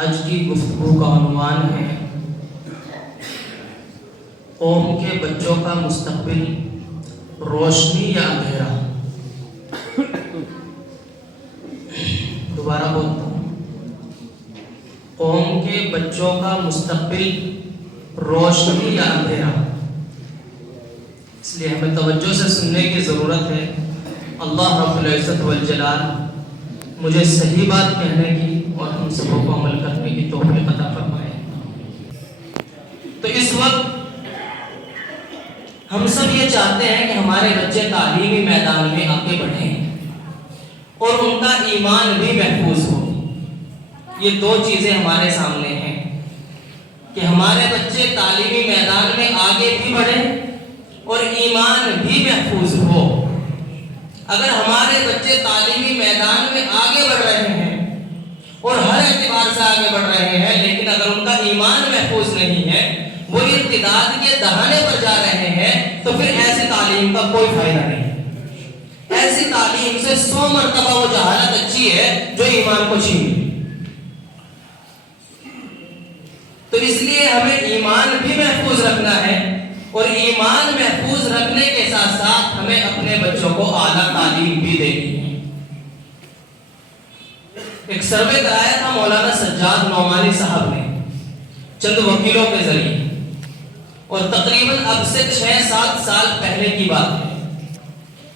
آج کی گفتگو کا عنوان ہے قوم کے بچوں کا مستقبل، روشنی یا اندھیرا۔ دوبارہ بولتا ہوں، قوم کے بچوں کا مستقبل، روشنی یا اندھیرا۔ اس لیے ہمیں توجہ سے سننے کی ضرورت ہے۔ اللہ رب العزت والجلال مجھے صحیح بات کہنے کی اور ہم سبوں کو عمل کرنے کی توفیق عطا فرمائے۔ تو اس وقت ہم سب یہ چاہتے ہیں کہ ہمارے بچے تعلیمی میدان میں آگے بڑھیں اور ان کا ایمان بھی محفوظ ہو۔ یہ دو چیزیں ہمارے سامنے ہیں کہ ہمارے بچے تعلیمی میدان میں آگے بھی بڑھیں اور ایمان بھی محفوظ ہو۔ اگر ہمارے بچے تعلیمی میدان میں آگے بڑھ رہے ہیں اور ہر اعتبار سے آگے بڑھ رہے ہیں، لیکن اگر ان کا ایمان محفوظ نہیں ہے، وہ ارتداد کے دہانے پر جا رہے ہیں، تو پھر ایسی تعلیم کا کوئی فائدہ نہیں۔ ایسی تعلیم سے 100 مرتبہ وہ جہالت اچھی ہے جو ایمان کو چھین۔ تو اس لیے ہمیں ایمان بھی محفوظ رکھنا ہے اور ایمان محفوظ رکھنے کے ساتھ ساتھ ہمیں اپنے بچوں کو اعلیٰ تعلیم بھی دینی ہے۔ ایک سروے کرایا تھا مولانا سجاد نعمانی صاحب نے چند وکیلوں کے ذریعے، اور تقریباً اب سے 6-7 سال پہلے کی بات ہے۔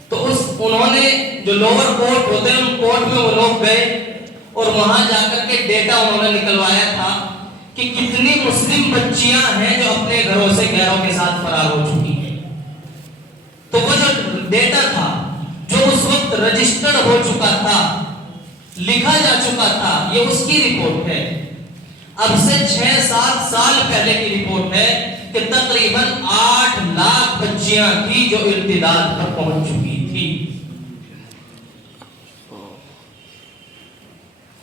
تو انہوں نے جو لوور کورٹ ہوتے ہیں ان کورٹ میں وہ لوگ گئے اور وہاں جا کر کے ڈیٹا انہوں نے نکلوایا تھا کہ کتنی مسلم بچیاں ہیں جو اپنے گھروں سے غیروں کے ساتھ فرار ہو چکی ہیں۔ تو وہ جو ڈیٹا تھا جو اس وقت رجسٹرڈ ہو چکا تھا، لکھا جا چکا تھا، یہ اس کی رپورٹ ہے۔ اب سے 6-7 سال پہلے کی رپورٹ ہے کہ تقریباً 8 لاکھ بچیاں تھی جو ارتداد پر پہنچ چکی تھی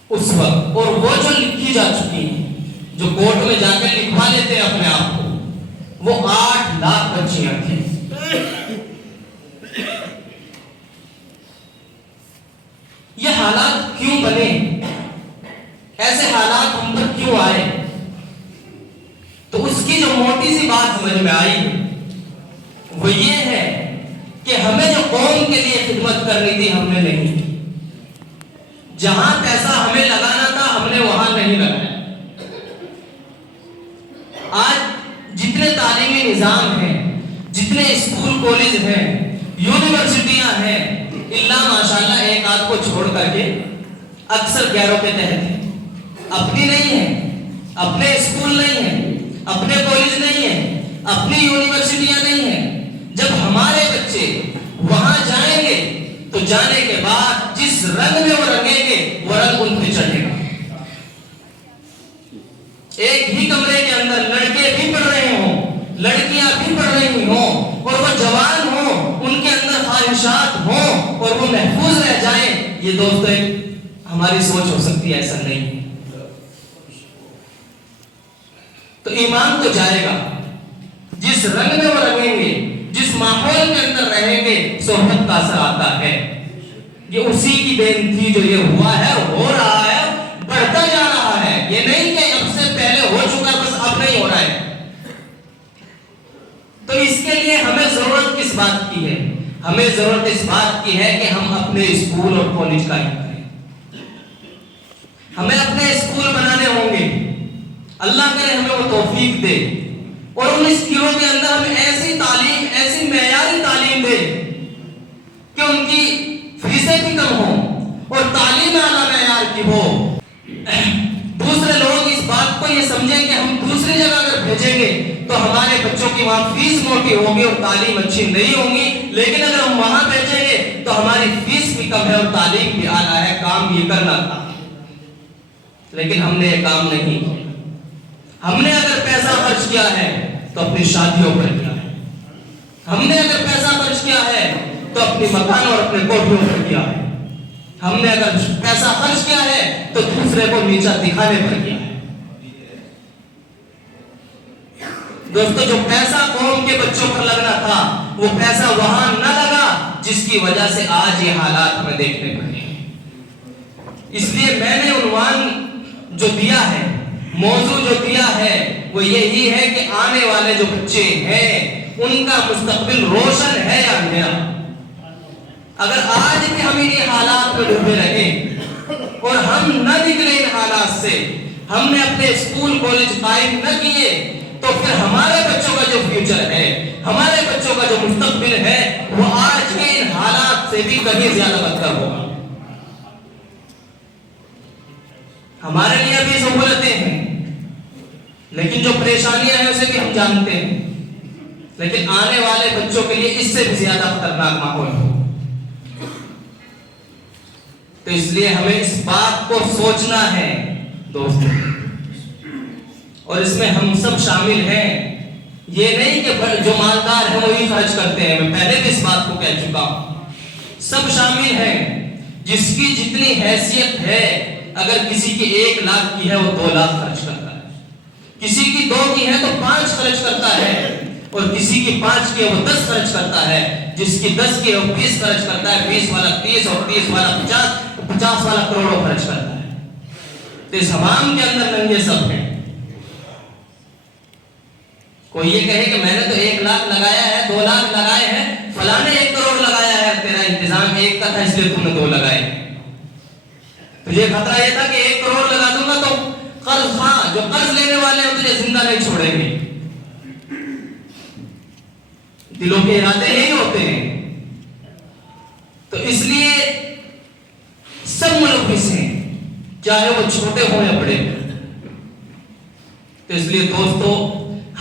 اس وقت، اور وہ جو لکھی جا چکی ہیں، جو کورٹ میں جا کے لکھوا لیتے ہیں اپنے آپ کو، وہ 8 لاکھ بچیاں تھیں۔ یہ حالات کیوں بنے؟ ایسے حالات ہم پر کیوں آئے؟ تو اس کی جو موٹی سی بات سمجھ میں آئی وہ یہ ہے کہ ہمیں جو قوم کے لیے خدمت کرنی تھی ہم نے نہیں کی۔ جہاں پیسہ ہمیں لگانا تھا ہم نے وہاں نہیں لگایا۔ آج جتنے تعلیمی نظام ہیں، جتنے اسکول کالج ہیں، یونیورسٹیاں ہیں، اللہ ماشاءاللہ ایک آدھ کو چھوڑ کر کے اکثر غیروں کے تحت ہیں، اپنی نہیں ہیں، اپنے اسکول نہیں ہیں، اپنے کالج نہیں ہیں، اپنی یونیورسٹیاں نہیں ہیں۔ جب ہمارے بچے وہاں جائیں گے تو جانے کے بعد جس رنگ میں وہ رنگیں گے وہ رنگ ان پہ چڑھے گا۔ ایک ہی کمرے کے اندر لڑکے بھی پڑھ رہے ہوں، لڑکیاں بھی پڑھ رہی ہوں، اور وہ جوان ہوں، ان کے اندر خواہشات ہوں اور وہ محفوظ رہ جائیں، یہ دوستو ہماری سوچ ہو سکتی ہے، ایسا نہیں ہے۔ تو ایمان تو جائے گا، جس رنگ میں وہ رنگیں گے، جس ماحول کے اندر رہیں گے، صحبت کا اثر آتا ہے۔ یہ اسی کی دین تھی جو یہ ہوا ہے، ہو رہا ہے، بڑھتا جا رہا ہے۔ یہ نہیں کہ اب سے پہلے ہو چکا بس اب نہیں ہو رہا ہے۔ تو اس کے لیے ہمیں ضرورت کس بات کی ہے؟ ہمیں ضرورت اس بات کی ہے کہ ہم اپنے اسکول اور کالج قائم کریں۔ ہمیں اپنے اسکول بنانے ہوں گے، اللہ کرے ہمیں وہ توفیق دے، اور ان اسکولوں کے اندر ہم ایسی تعلیم، ایسی معیاری تعلیم دے کہ ان کی فیسیں بھی کم ہوں اور تعلیم اعلیٰ معیار کی ہو۔ دوسرے لوگ اس بات کو یہ سمجھیں کہ ہم دوسری جگہ اگر بھیجیں گے تو ہمارے بچوں کی وہاں فیس موٹی ہوگی اور تعلیم اچھی نہیں ہوگی، لیکن اگر ہم وہاں بھیجیں گے تو ہماری فیس بھی کم ہے اور تعلیم بھی اعلیٰ ہے۔ کام یہ کرنا تھا، لیکن ہم نے یہ کام نہیں کیا۔ ہم نے اگر پیسہ خرچ کیا ہے تو اپنی شادیوں پر کیا ہے، ہم نے اگر پیسہ خرچ کیا ہے تو اپنی مکانوں اور اپنے کوٹھیوں پر کیا ہے، ہم نے اگر پیسہ خرچ کیا ہے تو دوسرے کو نیچا دکھانے پر کیا ہے۔ دوستو، جو پیسہ قوم کے بچوں پر لگنا تھا وہ پیسہ وہاں نہ لگا، جس کی وجہ سے آج یہ حالات ہمیں دیکھنے پڑے۔ اس لیے میں نے عنوان جو دیا ہے موضوع جو دیا ہے وہ یہی ہے کہ آنے والے جو بچے ہیں ان کا مستقبل روشن ہے یا اندھیرا. اگر آج بھی ہم انہیں حالات میں ڈوبے رہیں اور ہم نہ نکلے ان حالات سے, ہم نے اپنے اسکول کالج قائم نہ کیے, تو پھر ہمارے بچوں کا جو فیوچر ہے, ہمارے بچوں کا جو مستقبل ہے, وہ آج کے ان حالات سے بھی کہیں زیادہ بدتر ہوگا. ہمارے لیے بھی سہولتیں ہیں, لیکن جو پریشانیاں ہیں اسے بھی ہم جانتے ہیں, لیکن آنے والے بچوں کے لیے اس سے بھی زیادہ خطرناک ماحول ہو. تو اس لیے ہمیں اس بات کو سوچنا ہے دوستو, اور اس میں ہم سب شامل ہیں. یہ نہیں کہ جو مالدار ہیں وہی خرچ کرتے ہیں, میں پہلے بھی اس بات کو کہہ چکا ہوں. سب شامل ہیں, جس کی جتنی حیثیت ہے. اگر کسی کی 1 لاکھ کی ہے وہ 2 لاکھ خرچ کرتا ہے, کسی کی 2 کی ہے تو 5 خرچ کرتا ہے, اور کسی کی 5 کی ہے وہ 10 خرچ کرتا ہے, جس کی 10 کی ہے وہ 20 خرچ کرتا ہے, 20 والا 30 اور 30 والا 50, 50 والا کروڑوں خرچ کرتا ہے. تو اس حمام کے اندر ننگے سب ہیں. کوئی یہ کہے کہ میں نے تو 1 لاکھ لگایا ہے, 2 لاکھ لگائے ہیں, فلاں نے 1 کروڑ لگایا ہے, تیرا انتظام 1 کا تھا اس لیے تم نے 2 لگائے. تجھے خطرہ یہ تھا کہ 1 کروڑ لگا دوں گا تو قرض خواہ جو قرض لینے والے ہیں تجھے زندہ نہیں چھوڑیں گے. دلوں کے ارادے یہی ہوتے ہیں. تو اس لیے سب ملوث ہیں, چاہے وہ چھوٹے ہوں یا بڑے. تو اس لیے دوستو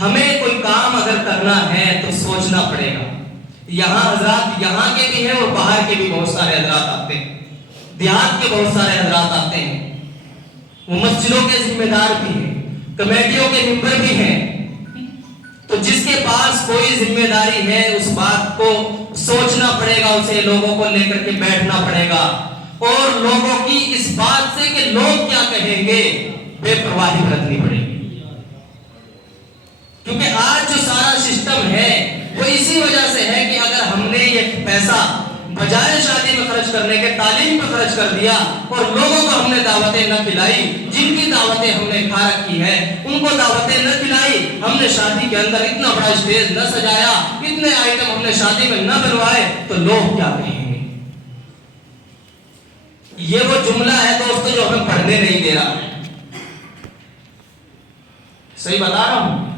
ہمیں کوئی کام اگر کرنا ہے تو سوچنا پڑے گا. یہاں حضرات یہاں کے بھی ہیں اور باہر کے بھی بہت سارے حضرات آتے ہیں, دیہات کے بہت سارے حضرات آتے ہیں, وہ مسجدوں کے ذمہ دار بھی ہیں, کمیٹیوں کے ممبر بھی ہیں. تو جس کے پاس کوئی ذمہ داری ہے اس بات کو سوچنا پڑے گا, اسے لوگوں کو لے کر کے بیٹھنا پڑے گا, اور لوگوں کی اس بات سے کہ لوگ کیا کہیں گے بے پرواہی برتنی پڑے گی. کیونکہ آج جو سارا سسٹم ہے وہ اسی وجہ سے ہے کہ اگر ہم نے یہ پیسہ بجائے شادی میں خرچ کرنے کے تعلیم پہ خرچ کر دیا, اور لوگوں کو ہم نے دعوتیں نہ کھلائی, جن کی دعوتیں ہم نے کھا رکھی ہے ان کو دعوتیں نہ کھلائی, ہم نے شادی کے اندر اتنا بڑا اسٹیج نہ سجایا, اتنے آئٹم ہم نے شادی میں نہ بنوائے, تو لوگ کیا کہیں گے. یہ وہ جملہ ہے دوستو جو ہمیں پڑھنے نہیں دے رہا ہے. صحیح بتا رہا ہوں,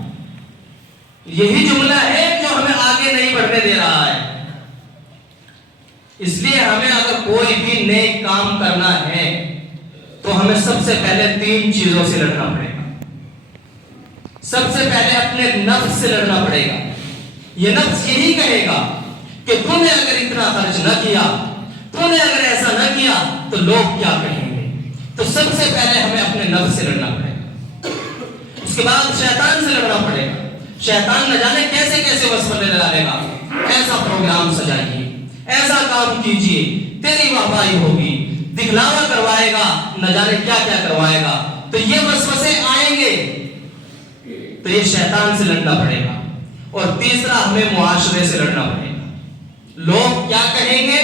یہی جملہ ہے جو ہمیں آگے نہیں بڑھنے دے رہا ہے. اس لیے ہمیں اگر کوئی بھی نیک کام کرنا ہے تو ہمیں سب سے پہلے 3 چیزوں سے لڑنا پڑے گا. سب سے پہلے اپنے نفس سے لڑنا پڑے گا. یہ نفس یہی کہے گا کہ تو نے اگر اتنا خرچ نہ کیا, تو نے اگر ایسا نہ کیا تو لوگ کیا کہیں گے. تو سب سے پہلے ہمیں اپنے نفس سے لڑنا پڑے گا. اس کے بعد شیطان سے لڑنا پڑے گا. شیطان نہ جانے کیسے کیسے وسوسے ڈالے گا, ایسا پروگرام سجائیے, ایسا کام کیجئے, تیری واہواہی ہوگی, دکھلاوا کروائے گا, نہ جانے کیا کیا کروائے گا. تو یہ وسوسے آئیں گے, تو یہ شیطان سے لڑنا پڑے گا. اور تیسرا ہمیں معاشرے سے لڑنا پڑے گا. لوگ کیا کہیں گے,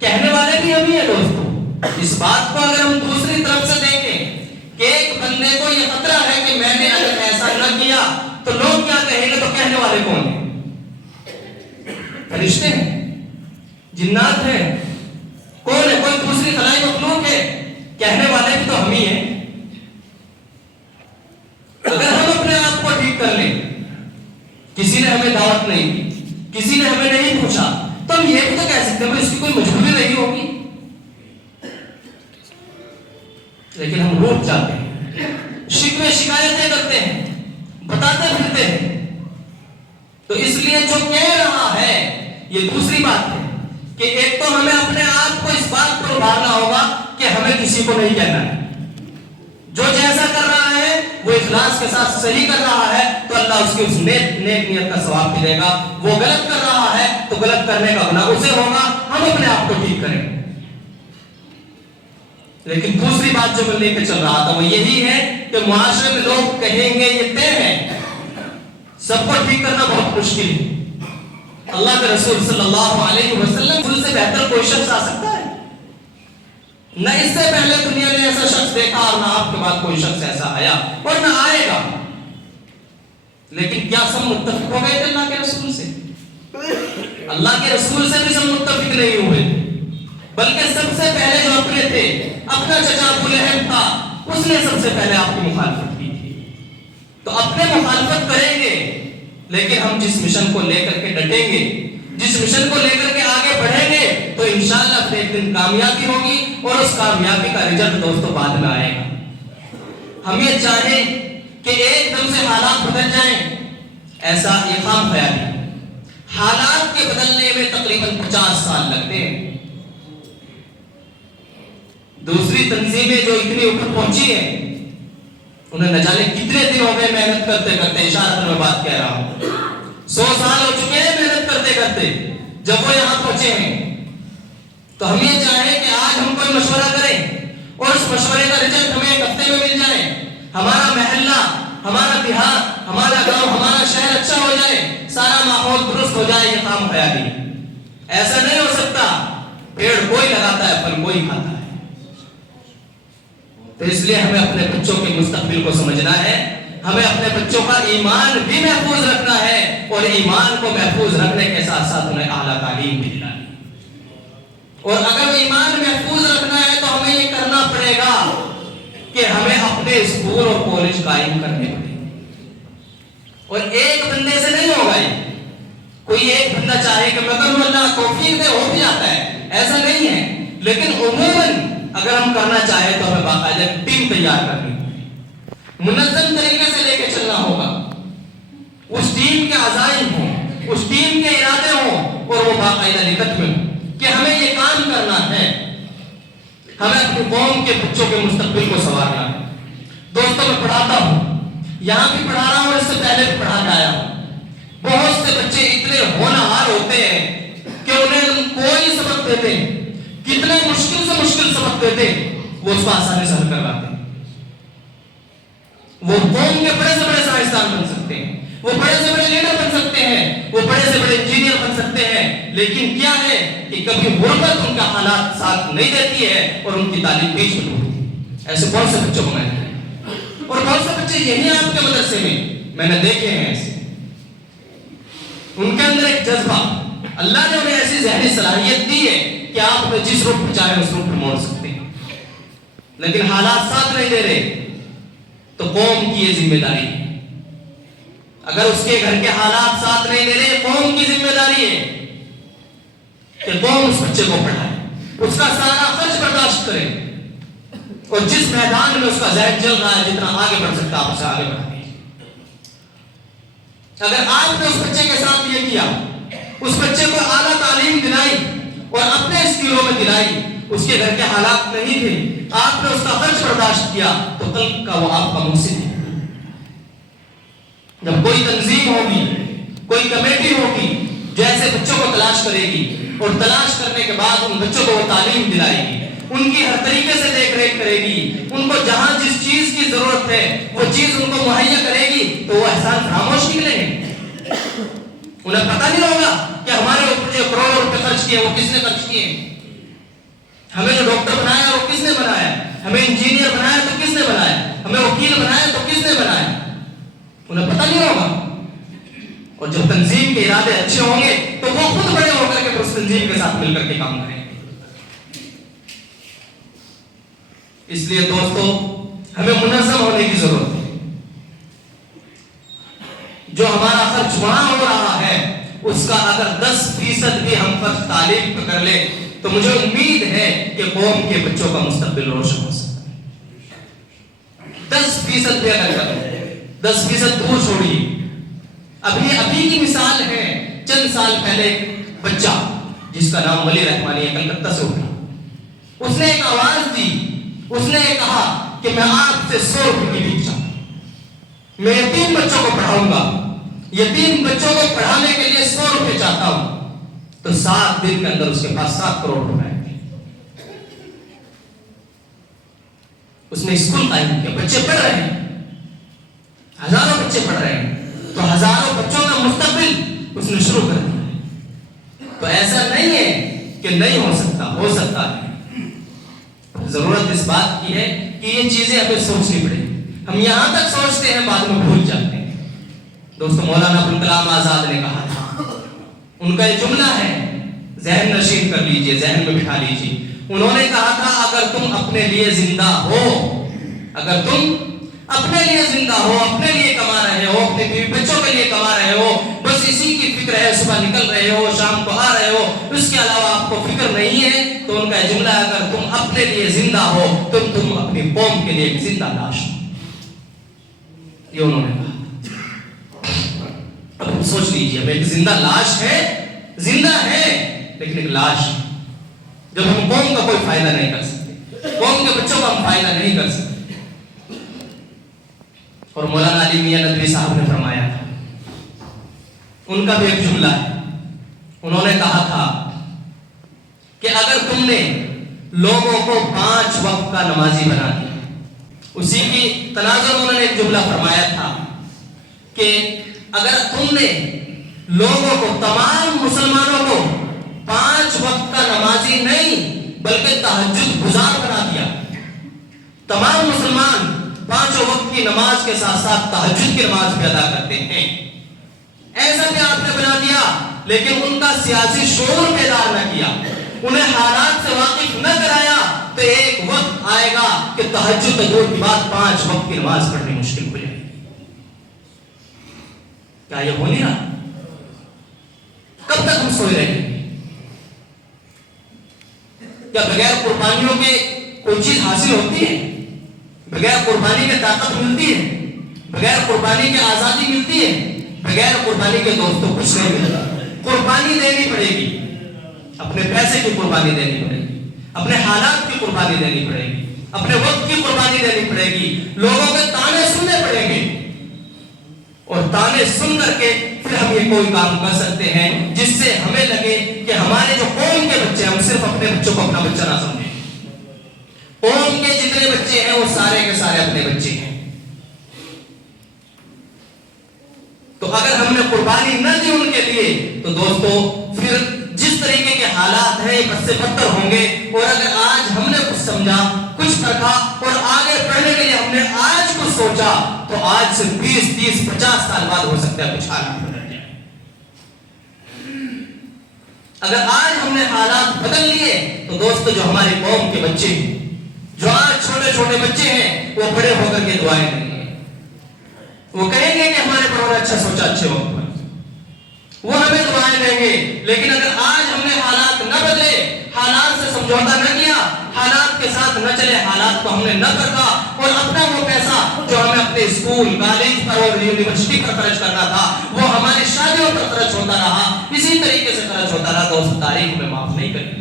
کہنے والے بھی ہم ہی ہیں دوستو. اس بات کو اگر ہم دوسری طرف سے دیکھیں کہ ایک بندے کو یہ خطرہ ہے کہ میں نے اگر ایسا نہ کیا تو لوگ کیا کہیں گے, تو کہنے والے کون ہیں؟ فرشتے ہیں, جنات ہیں, کون ہے؟ کوئی دوسری خلائی مخلوق ہے؟ کہنے والے بھی تو ہم ہی ہیں. اگر ہم اپنے آپ کو ٹھیک کر لیں, کسی نے ہمیں دعوت نہیں دی, کسی نے ہمیں نہیں پوچھا, تو ہم یہ بھی تو کہہ سکتے ہیں اس کی کوئی مجبوری نہیں ہوگی. لیکن ہم روٹ جاتے ہیں, شکوے شکایتیں کرتے ہیں, بتاتے پھرتے ہیں. تو اس لیے جو کہہ رہا ہے یہ دوسری بات ہے کہ ایک تو ہمیں اپنے آپ کو اس بات پر ابھارنا ہوگا کہ ہمیں کسی کو نہیں کہنا ہے. جو جیسا کر رہا ہے وہ اخلاص کے ساتھ صحیح کر رہا ہے تو اللہ اس کی اس نیک نیت کا ثواب بھی دے گا. وہ غلط کر رہا ہے تو غلط کرنے کا گناہ اسے ہوگا, ہم اپنے آپ کو ٹھیک کریں. لیکن دوسری بات جو میں لے کے چل رہا تھا وہ یہی ہے کہ معاشرے میں لوگ کہیں گے, یہ طے ہے. سب کو ٹھیک کرنا بہت مشکل ہے. اللہ کے رسول صلی اللہ علیہ وسلم سے بہتر کوئی شخص آ سکتا ہے؟ نہ اس سے پہلے دنیا نے ایسا شخص دیکھا اور نہ آپ کے بعد کوئی شخص ایسا آیا اور نہ آئے گا. لیکن کیا سب متفق ہو گئے تھے اللہ کے رسول سے؟ اللہ کے رسول سے بھی سب متفق نہیں ہوئے، بلکہ سب سے پہلے جو اپنے تھے، اپنا چچا ابو لہب تھا، اس نے سب سے پہلے آپ کی مخالفت کی تھی. تو اپنے مخالفت کریں گے، لیکن ہم جس مشن کو لے کر کے ڈٹیں گے، جس مشن کو لے کر کے آگے بڑھیں گے، تو انشاءاللہ پھر ایک دن کامیابی ہوگی اور اس کامیابی کا رزلٹ دوستوں بعد میں آئے گا. ہم یہ چاہیں کہ ایک دم سے حالات بدل جائیں، ایسا یہ خام خیال ہے. حالات کے بدلنے میں تقریباً 50 سال لگتے ہیں. دوسری تنظیمیں جو اتنی اوپر پہنچی ہیں، انہیں نہ جانے کتنے دن ہو گئے محنت کرتے کرتے، اشارت میں بات کہہ رہا ہوں، 100 سال ہو چکے ہیں محنت کرتے کرتے، جب وہ یہاں پہنچے ہیں. تو ہم یہ چاہیں کہ آج ہم کوئی مشورہ کریں اور اس مشورے کا رزلٹ ہمیں ایک ہفتے میں مل جائے، ہمارا محلہ، ہمارا دیہات، ہمارا گاؤں، ہمارا شہر اچھا ہو جائے، سارا ماحول درست ہو جائے. یہ خام خیالی ایسا نہیں ہو سکتا. پیڑ کوئی لگاتا ہے، پھل کوئی کھاتا ہے. تو اس لیے ہمیں اپنے بچوں کے مستقبل کو سمجھنا ہے، ہمیں اپنے بچوں کا ایمان بھی محفوظ رکھنا ہے اور ایمان کو محفوظ رکھنے کے ساتھ ساتھ انہیں اعلیٰ تعلیم بھی دلانی. اور اگر ایمان محفوظ رکھنا ہے تو ہمیں یہ کرنا پڑے گا کہ ہمیں اپنے اسکول اور کالج قائم کرنے پڑیں گے. اور ایک بندے سے نہیں ہوگا. یہ کوئی ایک بندہ چاہے کہ میں کروں، اللہ توفیق دے، ہو بھی جاتا ہے، ایسا نہیں ہے. لیکن عموماً اگر ہم کرنا چاہیں تو ہمیں باقاعدہ ٹیم تیار کرنی ہوگی، منظم طریقے سے لے کے چلنا ہوگا. اس ٹیم کے عزائم ہوں، اس ٹیم کے ارادے ہوں اور وہ باقاعدہ لکھت میں ہوں کہ ہمیں یہ کام کرنا ہے، ہمیں اپنی قوم کے بچوں کے مستقبل کو سنوارنا ہے. دوستوں میں پڑھاتا ہوں، یہاں بھی پڑھا رہا ہوں اور اس سے پہلے بھی پڑھا کے آیا ہوں. بہت سے بچے اتنے ہونہار ہوتے ہیں کہ انہیں کوئی سبق دیتے ہیں، کتنے مشکل سے مشکل سبق دیتے وہ اس کو آسانی سے حل کرواتے ہیں. وہ قوم کے بڑے سے بڑے سائنسدان بن سکتے ہیں، وہ بڑے سے بڑے لیڈر بن سکتے ہیں، وہ بڑے سے بڑے انجینئر بن سکتے ہیں. لیکن کیا ہے کہ کبھی غربت ان کا حالات ساتھ نہیں دیتی ہے اور ان کی تعلیم بیچ میں ڈوبتی ہے. ایسے بہت سے بچوں کو میں نے اور بہت سے بچے یہی آپ کے مدرسے میں نے دیکھے ہیں. ایسے ان کے اندر ایک جذبہ، اللہ نے انہیں ایسی ذہنی صلاحیت دی ہے کہ آپ انہیں جس روپ پہ چاہیں اس روپ پہ موڑ سکتے ہیں. لیکن حالات ساتھ نہیں دے رہے تو قوم کی یہ ذمہ داری ہے. اگر اس کے گھر کے حالات ساتھ نہیں دے رہے، قوم کی ذمہ داری ہے کہ قوم اس بچے کو پڑھائے، اس کا سارا خرچ برداشت کرے اور جس میدان میں اس کا ذہن چل رہا ہے، جتنا آگے بڑھ سکتا آپ اسے آگے بڑھا دیجیے. اگر آپ نے اس بچے کے ساتھ یہ کیا، اس بچے کو اعلیٰ تعلیم دلائی اور اپنے اسکلوں میں دلائی، اس کے گھر کے حالات نہیں تھے، آپ نے اس کا خرچ برداشت کیا، تو کل کا وہ آپ کا محسن ہے. جب کوئی تنظیم ہوگی، کوئی کمیٹی ہوگی جو ایسے بچوں کو تلاش کرے گی اور تلاش کرنے کے بعد ان بچوں کو وہ تعلیم دلائے گی، ان کی ہر طریقے سے دیکھ ریکھ کرے گی، ان کو جہاں جس چیز کی ضرورت ہے وہ چیز ان کو مہیا کرے گی، تو وہ احسان فراموش نکلیں گے. انہیں پتہ نہیں ہوگا کہ ہمارے اوپر جو کروڑوں روپے خرچ کیے وہ کس نے خرچ کیے، ہمیں جو ڈاکٹر بنایا وہ کس نے بنایا، ہمیں انجینئر بنایا تو کس نے بنایا، ہمیں وکیل بنایا تو کس نے بنایا. انہیں پتہ نہیں ہوگا. اور جب تنظیم کے ارادے اچھے ہوں گے تو وہ خود بڑے ہو کر کے اس تنظیم کے ساتھ مل کر کے کام کریں گے. اس لیے دوستو ہمیں منظم ہونے کی ضرورت ہے. جو ہمارا خرچ وہاں ہو رہا ہے اس کا اگر 10% بھی ہم خرچ تعلیم پہ کر لیں تو مجھے امید ہے کہ قوم کے بچوں کا مستقبل روشن ہو سکتا ہے. 10% بھی اگر کریں، 10% دور چھوڑیے. ابھی کی مثال ہے، چند سال پہلے ایک بچہ جس کا نام ولی رحمانی ہے، کلکتہ سے اٹھا، اس نے ایک آواز دی، اس نے یہ کہا کہ میں آپ سے 100 روپے کی بھیک چاہتا ہوں، میں یتیم بچوں کو پڑھاؤں گا، یتیم بچوں کو پڑھانے کے لیے 100 روپے چاہتا ہوں. تو 7 دن کے اندر اس کے پاس 7 کروڑ روپے آئے. اس نے اسکول قائم کیا، بچے پڑھ رہے ہیں، ہزاروں بچے پڑھ رہے ہیں، تو ہزاروں بچوں کا مستقبل اس نے شروع کر دیا. تو ایسا نہیں ہے کہ نہیں ہو سکتا، ہو سکتا ہے. ضرورت اس بات کی ہے کہ یہ چیزیں ہمیں سوچنی پڑے. ہم یہاں تک سوچتے ہیں بعد میں بھول جاتے ہیں. دوستو مولانا ابوالکلام آزاد نے کہا تھا, ان کا یہ جملہ ہے, ذہن نشین کر لیجئے, ذہن میں بٹھا لیجئے. انہوں نے کہا تھا اگر تم اپنے لیے زندہ ہو, اگر تم اپنے لیے زندہ ہو, اپنے لیے کما رہے ہو, اپنے بیوی بچوں کے لیے کما رہے ہو, بس اسی کی فکر ہے, صبح نکل رہے ہو شام کو آ رہے ہو, اس کے علاوہ آپ کو فکر نہیں ہے, تو ان کا جملہ ہے اگر تم اپنے لیے زندہ ہو تم اپنی قوم کے لیے ایک زندہ لاش ہو. یہ انہوں نے کہا. اب ہم سوچ لیجیے, ہم ایک زندہ لاش ہے, زندہ ہے لیکن ایک لاش ہے. جب ہم قوم کا کوئی فائدہ نہیں کر سکتے, قوم کے بچوں کا ہم فائدہ نہیں کر سکتے. اور مولانا علی میاں ندوی صاحب نے فرمایا تھا, ان کا بھی ایک جملہ ہے, انہوں نے کہا تھا کہ اگر تم نے لوگوں کو 5 وقت کا نمازی بنا دیا, اسی کی تناظر انہوں نے ایک جملہ فرمایا تھا کہ اگر تم نے لوگوں کو, تمام مسلمانوں کو 5 وقت کا نمازی نہیں بلکہ تہجد گزار بنا دیا, تمام مسلمان 5 وقت کی نماز کے ساتھ ساتھ تہجد کی نماز بھی ادا کرتے ہیں, ایسا بھی آپ نے بنا دیا, لیکن ان کا سیاسی شعور بیدار نہ کیا, انہیں حالات سے واقف نہ کرایا, تو ایک وقت آئے گا کہ تہجد دور کی بات 5 وقت کی نماز پڑھنی مشکل ہو جائے گی. کیا یہ ہو نہیں رہا؟ کب تک ہم سوئے رہیں گے؟ کیا بغیر قربانیوں کے کوئی چیز حاصل ہوتی ہے؟ بغیر قربانی کے طاقت ملتی ہے؟ بغیر قربانی کے آزادی ملتی ہے؟ بغیر قربانی کے دوستوں کچھ نہیں ملتا. قربانی دینی پڑے گی, اپنے پیسے کی قربانی دینی پڑے گی, اپنے حالات کی قربانی دینی پڑے گی, اپنے وقت کی قربانی دینی پڑے گی, لوگوں کے تانے سننے پڑیں گے, اور تانے سن کر کے پھر ہم یہ کوئی کام کر سکتے ہیں جس سے ہمیں لگے کہ ہمارے جو قوم کے بچے ہیں, ہم صرف اپنے بچوں کو اپنا بچہ نہ سمجھیں. قوم کے جتنے بچے ہیں وہ سارے کے سارے اپنے بچے ہیں. تو اگر ہم نے قربانی نہ دی ان کے لیے تو دوستو پھر جس طریقے کے حالات ہیں بد سے بدتر ہوں گے. اور اگر آج ہم نے کچھ سمجھا, کچھ پرکھا اور آگے بڑھنے کے لیے ہم نے آج کچھ سوچا, تو آج سے 20, 30, 50 سال بعد ہو سکتا ہے کچھ حالات بدل جائیں. اگر آج ہم نے حالات بدل لیے تو دوستو جو ہماری قوم کے بچے ہیں, جو آج چھوٹے چھوٹے بچے ہیں, وہ بڑے ہو کر کے دعائیں کریں گے, وہ کہیں گے کہ ہمارے بڑوں نے اچھا سوچا اچھے وقت پر, وہ ہمیں دعائیں دیں گے. لیکن اگر آج ہم نے حالات نہ بدلے, حالات سے سمجھوتا نہ کیا, حالات کے ساتھ نہ چلے, حالات کو ہم نے نہ پرکھا, اور اپنا وہ پیسہ جو ہمیں اپنے اسکول, کالج پر اور یونیورسٹی پر خرچ کرنا تھا وہ ہماری شادیوں پر خرچ ہوتا رہا, اسی طریقے سے خرچ ہوتا رہا, تو اس تاریخ میں معاف نہیں کریں گے.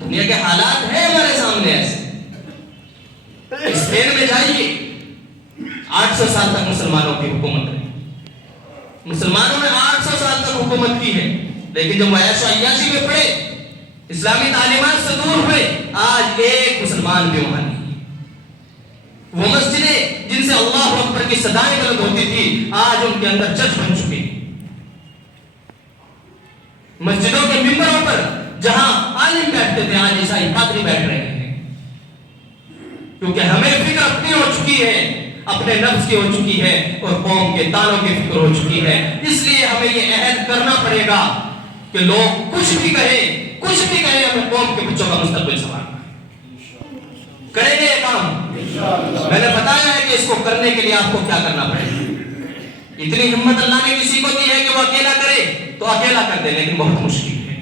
دنیا کے حالات ہیں ہمارے سامنے ایسے. اسپین میں جائیے, 800 سال تک مسلمانوں کی حکومت رہی, مسلمانوں نے 800 سال تک حکومت کی ہے, لیکن جب عیش و عیاشی میں پڑے, اسلامی تعلیمات سے دور ہوئے, آج ایک مسلمان بھی وہاں نہیں. وہ مسجدیں جن سے اللہ اکبر کی صدائیں بلند ہوتی تھی, آج ان کے اندر چرچ بن چکے ہیں. مسجدوں کے ممبروں پر جہاں عالم بیٹھتے تھے, آج عیسائی پادری بیٹھ رہے ہیں, کیونکہ ہمیں فکر اپنی ہو چکی ہے, اپنے نفس کی ہو چکی ہے, اور قوم کے تانوں کی فکر ہو چکی ہے. اس لیے ہمیں یہ عہد کرنا پڑے گا کہ لوگ کچھ بھی کہیں, ہمیں قوم کے بچوں کا مستقبل سنوارنا ہے. کریں گے یہ کام؟ میں نے بتایا ہے کہ اس کو کرنے کے لیے آپ کو کیا کرنا پڑے گا. اتنی ہمت اللہ نے کسی کو دی ہے کہ وہ اکیلا کرے تو اکیلا کر دے, لیکن بہت مشکل ہے.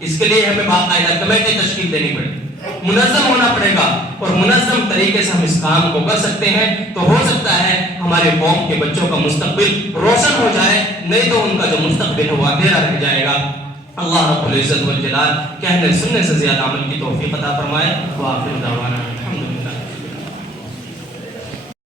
اس کے لیے ہمیں باقاعدہ کمیٹی تشکیل دینی پڑے گی, منظم ہونا پڑے گا, اور منظم طریقے سے ہم اس کام کو کر سکتے ہیں. تو ہو سکتا ہے ہمارے قوم کے بچوں کا مستقبل روشن ہو جائے, نہیں تو ان کا جو مستقبل ہے وہ اندھیرا رہ جائے گا. اللہ رب العزت والجلال کہنے سننے سے زیادہ عمل کی توفیق عطا فرمائے. وآخر دعوانا